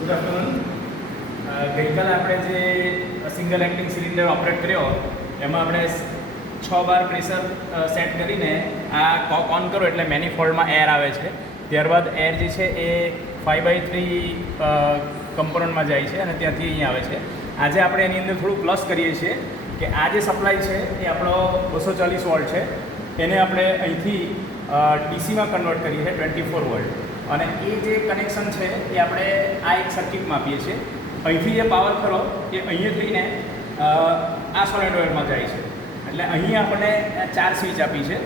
Good afternoon. ગઈકાલે આપણે જે સિંગલ એક્ટિંગ સિલિન્ડર ઓપરેટ કર્યો એમાં આપણે 6 બાર પ્રેશર સેટ કરીને આ કોક ઓન કરો એટલે મેનિફોલ્ડમાં એર આવે છે. ત્યારબાદ એર જે છે એ 5/3 કમ્પોનન્ટમાં જાય છે અને ત્યાંથી અહીં આવે છે. આજે આપણે એની અંદર થોડું પ્લસ કરીએ છીએ કે આ જે સપ્લાય છે એ આપણો 240 વોલ્ટ છે, એને આપણે અહીંથી ડીસીમાં કન્વર્ટ કરીએ છીએ 24 વોલ્ટ. અને એ જે કનેક્શન છે એ આપણે આ એક સર્કિટમાં આપીએ છીએ. અહીંથી જે પાવર ખરો એ અહીંયા થઈને આ સોલેનોઇડમાં જાય છે. એટલે અહીં આપણે 4 સ્વિચ આપી છે.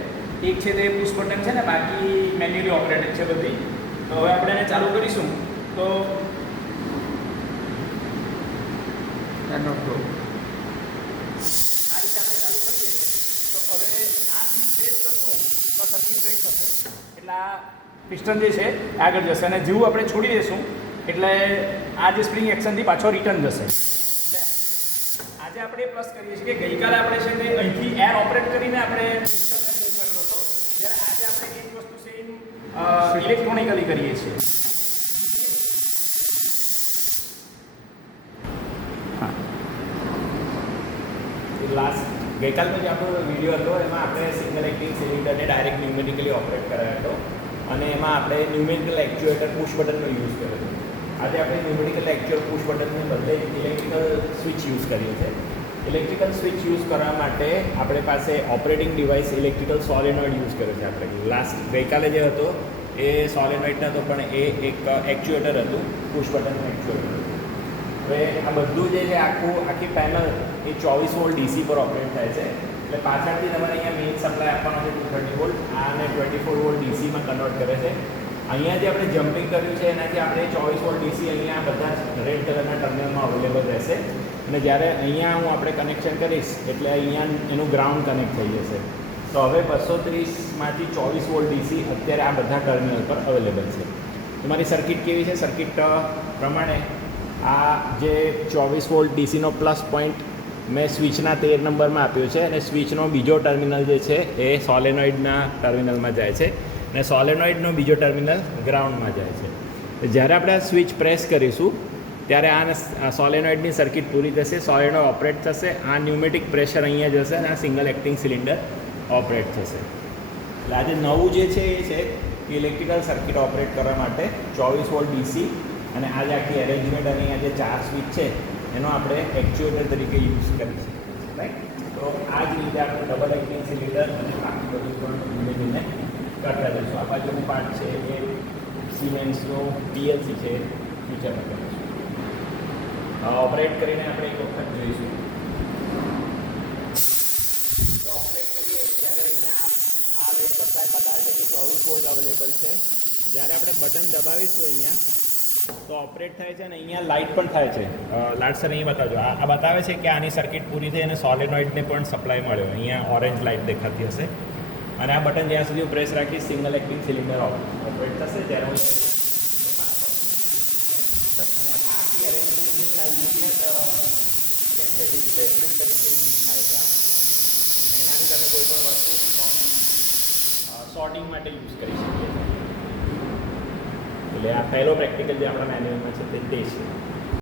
એક છે તે પુશ બટન છે ને, બાકી મેન્યુઅલી ઓપરેટેડ છે બધી. તો હવે આપણે એને ચાલુ કરીશું તો આ રીતે આપણે ચાલુ કરીએ તો હવે આ સ્વિચ પ્રેસ કરશું તો સર્કિટ બ્રેક થશે. એટલે આ પિસ્ટન જે છે આગળ જશે અને જેવું આપણે છોડી દઈશું એટલે આ જે સ્પ્રિંગ એક્શનથી પાછો રિટર્ન જશે. એટલે આજે આપણે પ્લસ કરીએ છીએ કે ગઈકાલે આપણે છે તે અહીંથી એર ઓપરેટ કરીને આપણે પિસ્ટનને મૂવ કરેલો હતો, જ્યારે આજે આપણે એ જ વસ્તુ સેમ ઇલેક્ટ્રોનિકલી કરીએ છીએ. લાસ્ટ ગઈકાલનો જે આપણો વિડીયો હતો એમાં આપણે single acting સિલિન્ડરને direct numerically operate કરાયો હતો અને એમાં આપણે ન્યુમેરિકલ એક્ચ્યુએટર પુશ બટનનો યુઝ કર્યો હતો. આજે આપણે ન્યુમેરિકલ એક્ચ્યુએટર પુશ બટનને બદલે ઇલેક્ટ્રિકલ સ્વિચ યુઝ કર્યું છે. ઇલેક્ટ્રિકલ સ્વિચ યુઝ કરવા માટે આપણે પાસે operating device electrical solenoid use કર્યો છે. આપણે લાસ્ટ ગઈકાલે જે હતો એ સોલેનોઇડ નહોતો, પણ એ એક એક્ચ્યુએટર હતું, પુશ બટનનું એક્ચ્યુએટર. હવે આ બધું જે છે આખી પેનલ એ 24 વોલ્ટ ડીસી પર ઓપરેટ થાય છે. એટલે પાછળથી તમારે અહીંયા મેઇન સપ્લાય આપવાનો છે 230 વોલ્ટ, આને 24 વોલ્ટ ડીસીમાં કન્વર્ટ કરે છે. અહીંયા જે આપણે જમ્પિંગ કર્યું છે એનાથી આપણે 24 વોલ્ટ ડીસી અહીંયા બધા જ રેડ કલરના ટર્મિનલમાં અવેલેબલ રહેશે. અને જ્યારે અહીંયા હું આપણે કનેક્શન કરીશ એટલે અહીંયા એનું ગ્રાઉન્ડ કનેક્ટ થઈ જશે. તો હવે 230માંથી 24 વોલ્ટ ડીસી અત્યારે આ બધા ટર્મિનલ પર અવેલેબલ છે. તમારી સર્કિટ કેવી છે? સર્કિટ પ્રમાણે આ જે 24 વોલ્ટ ડીસીનો પ્લસ પોઈન્ટ મેં સ્વિચના 13 નંબરમાં આપ્યો છે અને સ્વિચનો બીજો ટર્મિનલ જે છે એ સોલેનોઇડના ટર્મિનલમાં જાય છે અને સોલેનોઇડનો બીજો ટર્મિનલ ગ્રાઉન્ડમાં જાય છે. જ્યારે આપણે આ સ્વિચ પ્રેસ કરીશું ત્યારે આ સોલેનોઇડની સર્કિટ પૂરી થશે, સોલેનોઇડ ઓપરેટ થશે, આ ન્યુમેટિક પ્રેશર અહીંયા જશે અને આ સિંગલ એક્ટિંગ સિલિન્ડર ઓપરેટ થશે. એટલે આજે નવું જે છે એ છે કે ઇલેક્ટ્રિકલ સર્કિટ ઓપરેટ કરવા માટે 24 વોલ્ટ ડીસી અને આ જે આખી એરેન્જમેન્ટ અને આ જે 4 સ્વિચ છે એનો આપણે એક્ચ્યુએટર તરીકે યુઝ કરી શકીએ છીએ. રાઈટ? તો આ જ રીતે આપણે ડબલ એક્ટિંગ સિલિન્ડર અને બાકી બધું પણ ધીમે ધીમે કરતા જઈશું. આ બાજુનું પાર્ટ છે એ સિમેન્સનું પીએલસી છે, ફીચરમાં કરીશું. ઓપરેટ કરીને આપણે એક વખત જોઈશું. તો ઓપરેટ કરીએ ત્યારે અહીંયા આ રેડ સપ્લાય બતાવે છે કે 24 વોલ્ટ અવેલેબલ છે. જ્યારે આપણે બટન દબાવીશું અહીંયા તો ઓપરેટ થાય છે અને અહીંયા લાઇટ પણ થાય છે. લાઇટ સર અહીં બતાવજો. આ બતાવે છે કે આની સર્કિટ પૂરી થઈ અને સોલેનોઇડને પણ સપ્લાય મળ્યો. અહીંયા ઓરેન્જ લાઇટ દેખાતી હશે અને આ બટન જ્યાં સુધી હું પ્રેસ રાખીશ સિંગલ એક્ટિંગ સિલિન્ડર ઓપરેટ થશે. ત્યારે હું આખી અરેન્જમેન્ટની લિનિયર કેમ છે ડિસ્પ્લેસમેન્ટ તરીકે યુઝ થાય છે. એનાથી તમે કોઈ પણ વસ્તુ શોર્ટિંગ માટે યુઝ કરી શકીએ. એટલે આ પહેલો પ્રેક્ટિકલ જે આપણા મેન્યુઅલમાં છે તે છે.